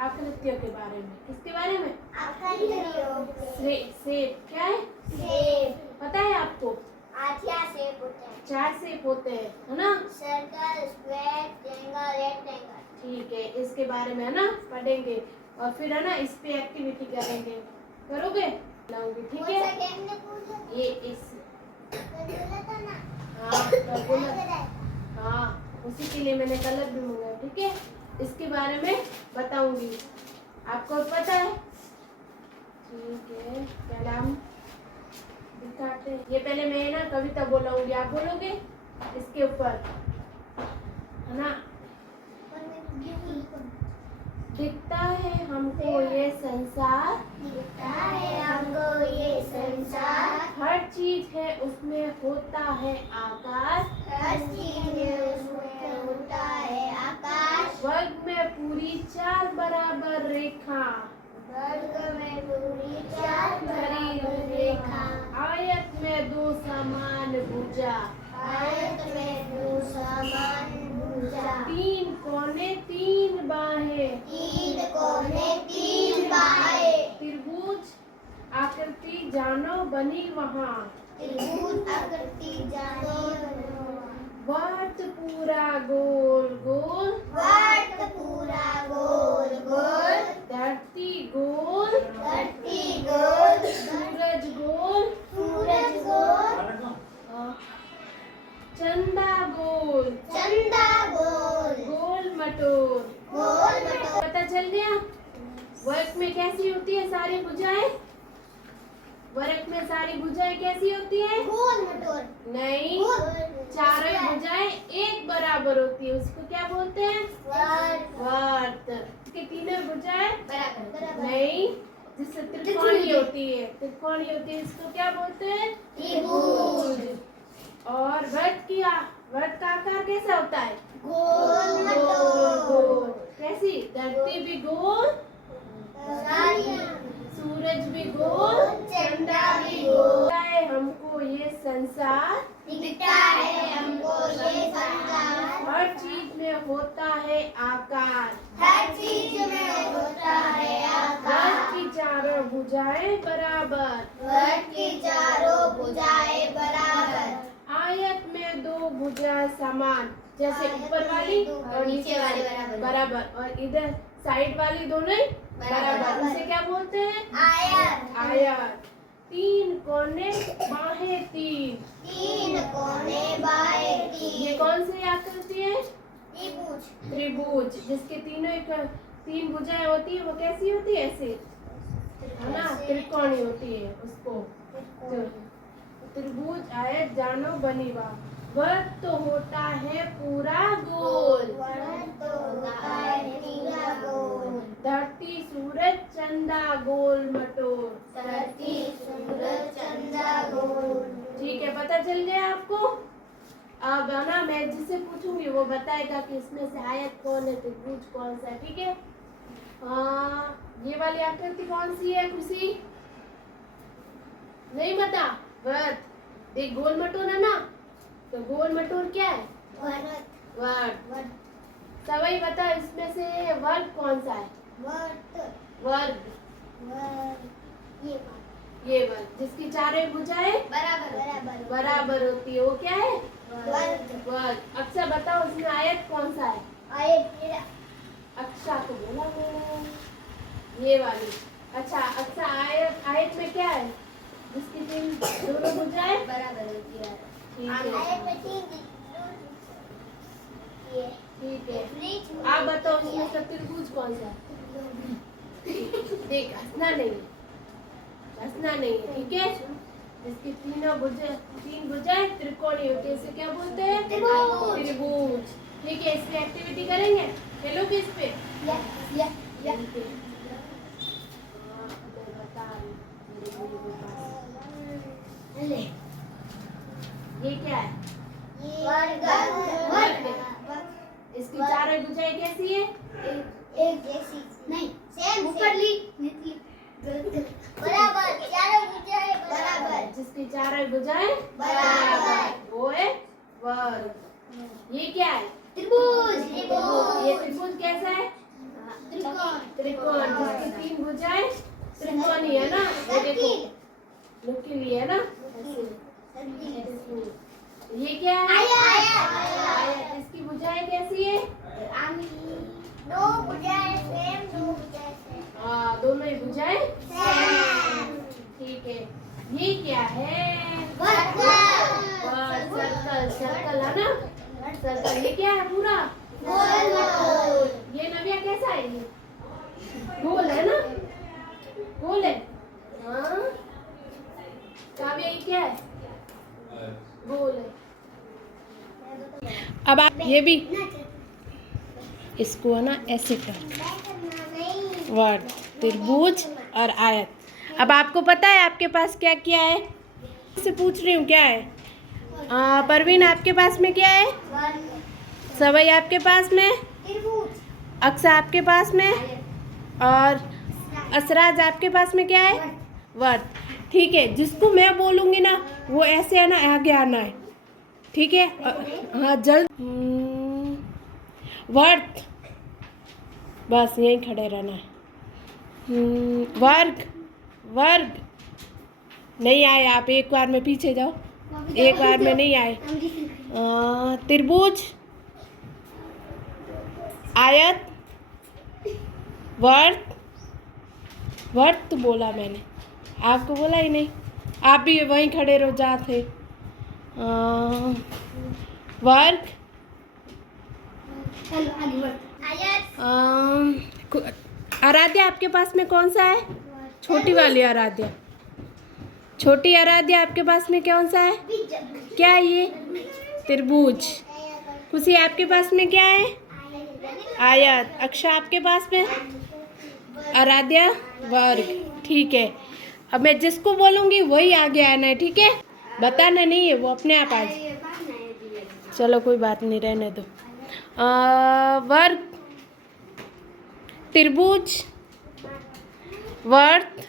आकृतियों के बारे में। किसके बारे में? आकृतियों। शेप क्या है? शेप। पता है आपको? 8 शेप होते हैं। 4 शेप होते हैं, है ना? Circle, square, triangle, rectangle. ठीक है, इसके बारे में है ना पढ़ेंगे और फिर है ना इस पे एक्टिविटी करेंगे। करोगे? लाऊंगी, ठीक है? ये इस हाँ, उसी के लिए मैंने कलर भी मंगाया, ठीक है? इसके बारे में बताऊंगी। आपको पता है? ठीक है, पहले हम दिखाते हैं। ये पहले मैं ना कविता बोलाऊंगी, आप बोलोगे इसके ऊपर, है ना? दिखता है हमको ये संसार, दिखता है हमको ये संसार, हर चीज है उसमें होता है आकाश, हर चीज में उसमें होता है आकाश, वर्ग में पूरी 4 बराबर रेखा, वर्ग में पूरी 4 बराबर रेखा, आयत में 2 समान भुजा, आयत में 2 समान भुजा, 3 कोने 3 बाहें, 3 कोने 3 बाहें, त्रिभुज आकृति जानो बनी वहाँ, त्रिभुज आकृति जानो वर्त पूरा गोल गोल, वर्त पूरा गोल गोल, धरती गोल, धरती गोल, सूरज गोल, सूरज गोल, चंदा गोल, चंदा गोल, गोल मटोर। गोल मटोर। पता चल गया? वर्ग में कैसी होती है सारी भुजाएं? वर्ग में सारी भुजाएं कैसी होती है? गोल मटोर। नहीं, चारों भुजाएं एक बराबर होती है, उसको क्या बोलते हैं? वर्त। इसकी तीनों भुजाएं बराबर। नहीं, जिससे त्रिकोणीय होती है, इसको क्या बोलते हैं? त्रिभुज। और वर्त का आकार कैसा होता है? गोल मटोर। कैसी? धरती भी गोल, सूरज भी गोल, चंदा भी गोल, हमको ये संसार, दिखता है हमको ये संसार, हर चीज में होता है आकार, हर चीज में होता है आकार, वर्ग की चारों भुजाएं बराबर, वर्ग की चारों भुजाएं बराबर, आयत में 2 भुजा समान, जैसे ऊपर वाली और नीचे वाली बराबर, और इधर साइड वाली दोनों ही बराबर, उसे क्या बोलते हैं? आयत। आयत। 3 कोने बाहें 3, 3 कोने बाहें 3, ये कौन सी आकृति है? त्रिभुज। त्रिभुज, जिसके तीनों 3 भुजाएं होती है, वो कैसी होती है? ऐसे, है ना? त्रिकोणीय होती है, उसको त्रिभुज आयत जानो बनी वा। वर्ग तो होता है पूरा गोल, वर्ग तो होता है पूरा गोल, धरती सूरज चंदा गोल मटोर। धरती सूरज चंदा गोल। ठीक है, पता चल गया आपको? अब है ना, मैं जिससे पूछूंगी वो बताएगा कि इसमें से आयत कौन है, त्रिभुज कौन सा है, ठीक है? ये वाली आकृति कौन सी है खुशी? नहीं पता? वर्ग। देख, गोल मटोर है ना, तो गोल मटोर क्या है? वर्ग। सभी बता, इसमें से वर्ग कौन सा है? वर्ग। ये वर्ग जिसकी चारों भुजाएं बराबर होती है, वो क्या है? वर्ग। अक्षा बताओ, उसमें आयत कौन सा है? अक्षा को बोला मैंने, ये वाली। अच्छा, अक्षा आयत में क्या है? जिसकी 3 दोनों भुजाएं बराबर होती है। ठीक है, आप बताओ इसमें से त्रिभुज कौन सा है? देख, हंसना नहीं है, ठीक है? जिसकी 3 भुजाएं त्रिकोणीय होती है, इसे क्या बोलते हैं? त्रिभुज। ठीक है, इसमें एक्टिविटी करेंगे, खेलोगे इस पे? ये क्या है? वर्ग। इसकी चारों भुजाएं कैसी है? एक जैसी नहीं, सेम ऊपरली बराबर, चारों भुजाएं बराबर, जिसकी चारों भुजाएं बराबर, वो है वर्ग। ये क्या है? त्रिभुज। ये त्रिभुज कैसा है? त्रिकोण जिसकी 3 भुजाएं त्रिकोण ही है ना। ये देखो नुकीली है ना। ये क्या है? आयत। इसकी भुजाएं कैसी है? दो भुजाएं सेम, दो भुजाएं सेम। हाँ, दोनों ही भुजाएं सेम। ठीक है। ये क्या है? सर्कल। सर्कल है ना। सर्कल। ये क्या है? पूरा गोल। ये नव्या कैसा है? ये गोल है ना। गोल है। हाँ। काव्या ये क्या है? गोल है। अब आप ये भी इसको है ना ऐसे कर वर्ड त्रिभुज और आयत। अब आपको पता है आपके पास क्या क्या है? से पूछ रही हूँ क्या है? परवीन आपके पास में क्या है? सवई आपके पास में? अक्सा आपके पास में? और असराज आपके पास में क्या है? वर्ड। ठीक है, जिसको मैं बोलूँगी ना वो ऐसे है ना आगे आना है। ठीक है। हाँ जल्द। वर्ड बस यहीं खड़े रहना है। वर्ग। वर्ग नहीं आए आप, एक बार में पीछे जाओ। एक बार में नहीं आए। त्रिभुज, आयत, वर्ग। वर्ग तो बोला मैंने, आपको बोला ही नहीं। आप भी वहीं खड़े रहो जहाँ थे। वर्ग, आराध्या आपके पास में कौन सा है? छोटी वाली आराध्या। छोटी आराध्या आपके पास में कौन सा है? क्या है ये? त्रिभुज। खुशी आपके पास में क्या है? आयत। अक्षा आपके पास में? आराध्या वर्ग। ठीक है, अब मैं जिसको बोलूँगी वही आगे आना है। ठीक है, बताना नहीं है, वो अपने आप आ जाए। चलो कोई बात नहीं, रहने दो। वर्ग, त्रिभुज, वर्ग,